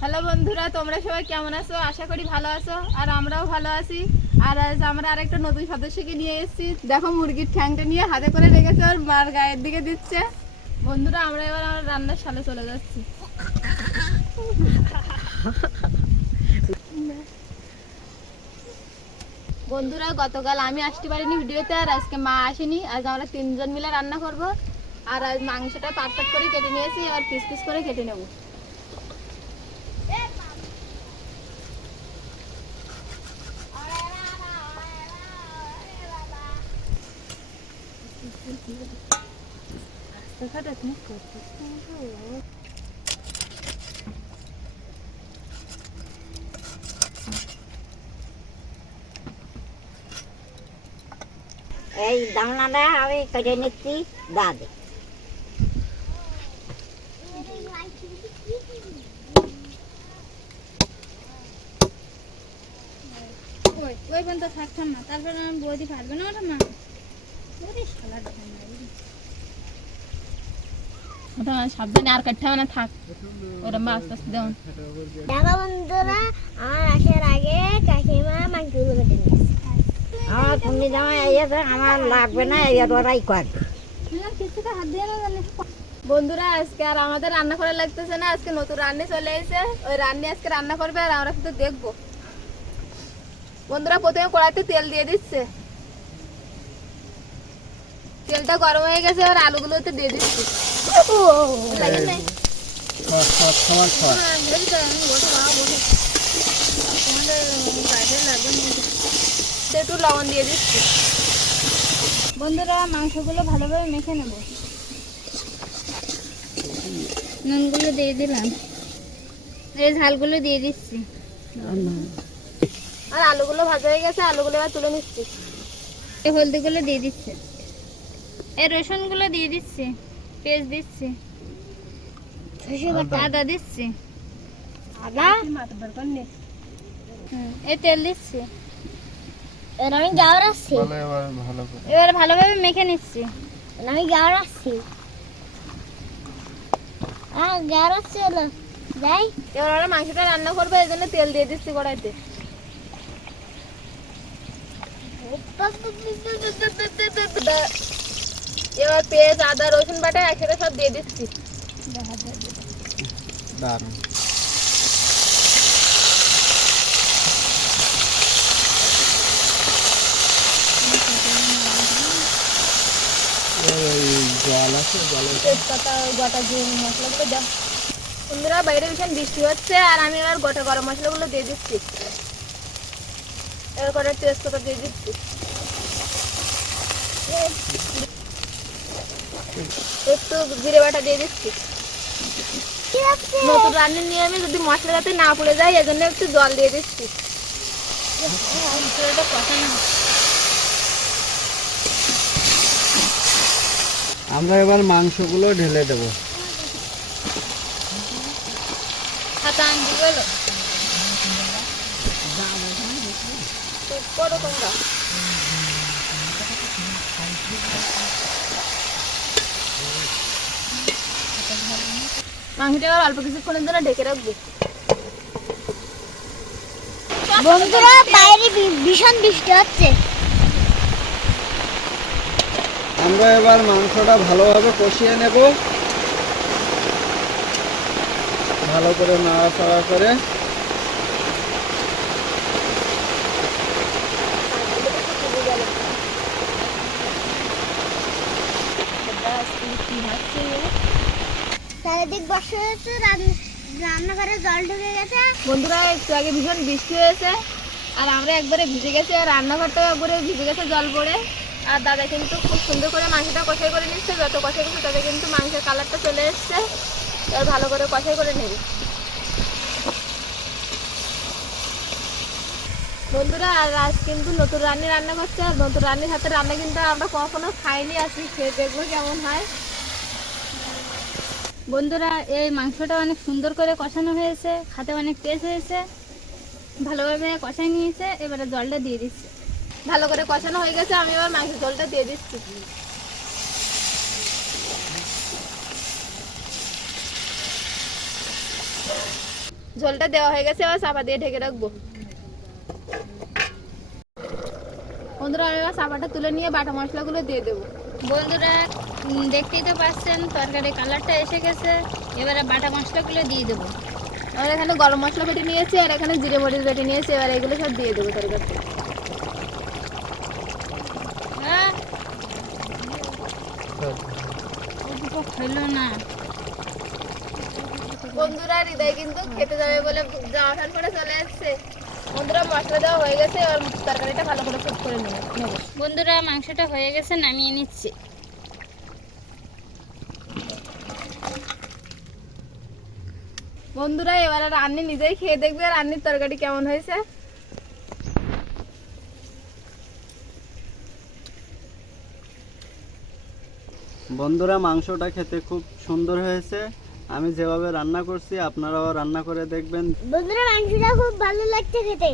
Hello বন্ধুরা, তোমরা সবাই কেমন আছো? আশা করি ভালো আছো, আর আমরাও ভালো আছি। আর আজ আমরা আরেকটা নতুন সদস্যকে নিয়ে এসেছি। দেখো, মুরগির ঠ্যাংটা নিয়ে হাতে করে রেখেছে, ওর মার গায়ের দিকে দিচ্ছে। বন্ধুরা, আমরা এবার আমার রান্নার শালে চলে যাচ্ছি। বন্ধুরা, গতকাল আমি আসতে পারিনি ভিডিওতে, আর আজকে মা আসেনি। আজ আমরা তিনজন মিলে রান্না করব। আর আজ মাংসটা পাট করে কেটে নিয়েছি, আর পিস পিস করে কেটে নেব। এই দামনাটা আমি কেটে নিচ্ছি দাদে। ওই পর্যন্ত থাকতাম না, তারপরে আমি বৌদি পারবে না ওটা মা ওটা সাবধানে আর কাটতে হবে না, থাক ওরা মা আস্তে আস্তে দেওয়া। দেখো বন্ধুরা, আমার আসার আগে কাকিমা মাংসগুলো কেটে নিয়েছে। আমার তুমি জামাই এসে আমার লাগবে না, এর ওরাই করবে। কিছুটা হাত দিয়ে না জানি। বন্ধুরা, আজকে আর আমাদের রান্না করা লাগতেছে না, আজকে নতুন রান্না চলে এসেছে। ওই রান্না আজকে রান্না করবে, আর আমরা শুধু দেখবো। বন্ধুরা, প্রথমে কড়াইতে তেল দিয়ে দিচ্ছে। তেলটা গরম হয়ে গেছে, এবার আলুগুলোতে দিয়ে দিচ্ছি। একটু লবণ দিয়ে দিচ্ছি। বন্ধুরা, মাংসগুলো ভালোভাবে মেখে নেব। নুনগুলো দিয়ে দিলাম, এই ঝালগুলো দিয়ে দিচ্ছি। আর আলুগুলো ভাজা হয়ে গেছে, আলুগুলো এবার তুলে নিচ্ছি। এই হলদিগুলো দিয়ে দিচ্ছি, এই রসুনগুলো দিয়ে দিচ্ছি, পেঁয়াজ দিচ্ছি, আদা দিচ্ছি, এই তেল দিচ্ছি। আমি গাওয়ার আসছি, এবার ভালোভাবে মেখে নিচ্ছি। আমি গাওয়ার আসছি, গাওয়ার আসছি হলো যাই। এবার আমরা মাংসটা রান্না করবো, এই জন্য তেল দিয়ে দিচ্ছি কড়াইতে। এবার পেঁয়াজ, আদা, রসুন বাটা একসাথে সব দিয়ে দিচ্ছি। তেজপাতা, গোটা জিরে মশলাগুলো দাও। বন্ধুরা, বাইরে ভীষণ বৃষ্টি হচ্ছে, আর আমি এবার গোটা গরম মশলাগুলো দিয়ে দিচ্ছি। এবার কটা তেজপাতা দিয়ে দিচ্ছি। একটু জিরে বাটা দিয়ে দিচ্ছি। নতুন রান্নার নিয়মে যদি মশলা যাতে না পড়ে যায়, এজন্য একটু জল দিয়ে দিচ্ছি। আমরা এবার মাংসগুলো ঢেলে দেব। মাংসটা এবার অল্প কিছুক্ষণের জন্য ঢেকে রাখবো। বন্ধুরা, বাইরে ভীষণ বৃষ্টি হচ্ছে। আমরা এবার মাংসটা ভালোভাবে কষিয়ে নেব, ভালো করে নাড়াচাড়া করে। চারিদিক বর্ষা হয়েছে, রান্নাঘরে জল ঢুকে গেছে। বন্ধুরা, একটু আগে ভীষণ বৃষ্টি হয়েছে, আর আমরা একবারে ভিজে গেছি, আর রান্নাঘরটাও একবারে ভিজে গেছে জল পড়ে। আর দাদা কিন্তু খুব সুন্দর করে মাংসটা কষাই করে নিচ্ছে। যত কষাই করছে তত কিন্তু মাংসের কালারটা চলে এসছে। এবার ভালো করে কষাই করে নেবে। বন্ধুরা, আর আজ কিন্তু নতুন রান্না করছে, আর নতুন রান্নার হাতে রান্না কিন্তু আমরা কখনো খাইনি। আসি খেয়ে দেখবো কেমন হয়। বন্ধুরা, এই মাংসটা অনেক সুন্দর করে কষানো হয়েছে, খেতে অনেক টেস্ট হয়েছে, ভালোভাবে কষাই নিয়েছে। এবারে জলটা দিয়ে দিচ্ছি। ভালো করে কষানো হয়ে গেছে, আমি এবার মাংসের জলটা দিয়ে দিচ্ছি। ঝোলটা দেওয়া হয়ে গেছে, এবার চাপা দিয়ে ঢেকে রাখবো। বন্ধুরা আমি এবার চাপাটা তুলে নিয়ে বাটা মশলাগুলো দিয়ে দেবো। বন্ধুরা দেখতেই তো পাচ্ছেন তরকারি কালারটা এসে গেছে। এবারে বাটা মশলাগুলো দিয়ে দেবো। আর এখানে গরম মশলা বেটে নিয়েছি, আর এখানে জিরে মরিচ বেটে নিয়েছি। এবার এগুলো সব দিয়ে দেবো তরকারিতে। হ্যাঁ ওটুকু খেলো না। বন্ধুরা হৃদয় কিন্তু খেতে যাবে বলে জামা প্যান্ট পরে চলে আসছে। বন্ধুরা মশলা দেওয়া হয়ে গেছে, এবার তরকারিটা ভালো করে কুক করে নেবো। বন্ধুরা মাংসটা হয়ে গেছে, নামিয়ে নিচ্ছি। বন্ধুরা এবার রান্নি নিজেই খেয়ে দেখবে রান্নির তরকারি কেমন হয়েছে। বন্ধুরা মাংসটা খেতে খুব সুন্দর হয়েছে। আমি যেভাবে রান্না করছি আপনারাও রান্না করে দেখবেন। বন্ধুরা মাংসটা খুব ভালো লাগছে খেতে।